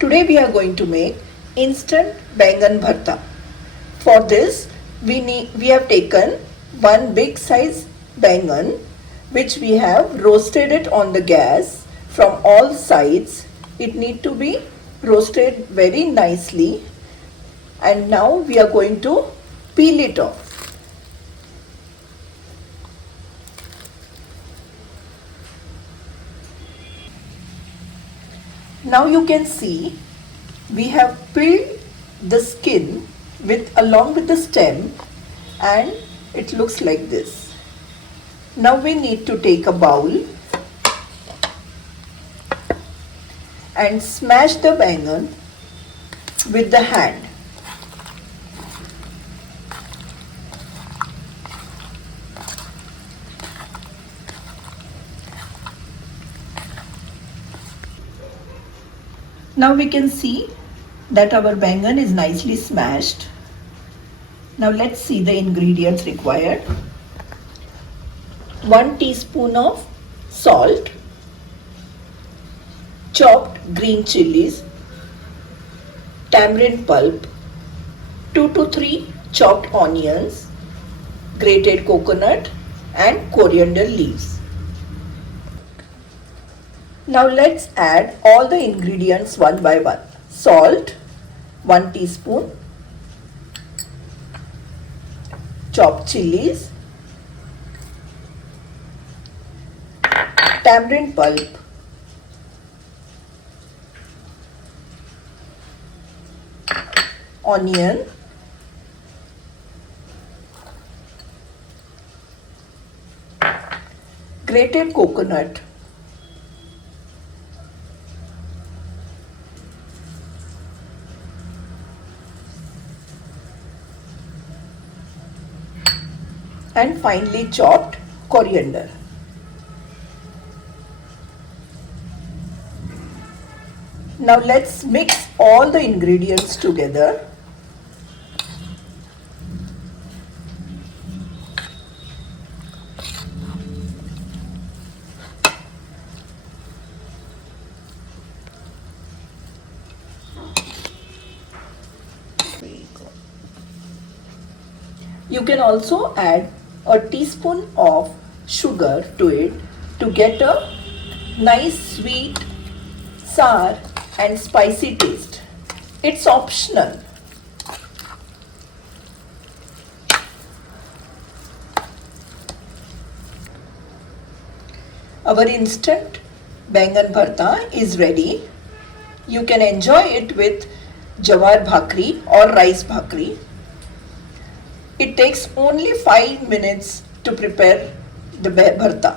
Today we are going to make instant Baingan Bharta. For this we have taken one big size Baingan which we have roasted it on the gas from all sides. It need to be roasted very nicely, and now we are going to peel it off. Now you can see we have peeled the skin along with the stem, and it looks like this. Now we need to take a bowl and smash the baingan with the hand. Now we can see that our baingan is nicely smashed. Now let's see the ingredients required. 1 teaspoon of salt, chopped green chilies, tamarind pulp, 2 to 3 chopped onions, grated coconut and coriander leaves. Now let's add all the ingredients one by one. Salt, 1 teaspoon, chopped chilies, tamarind pulp, onion, grated coconut, and finely chopped coriander. Now let's mix all the ingredients together. You can also add a teaspoon of sugar to it to get a nice sweet, sour and spicy taste. It's optional. Our instant Baingan Bharta is ready. You can enjoy it with jowar bhakri or rice bhakri. It takes only 5 minutes to prepare the bharta.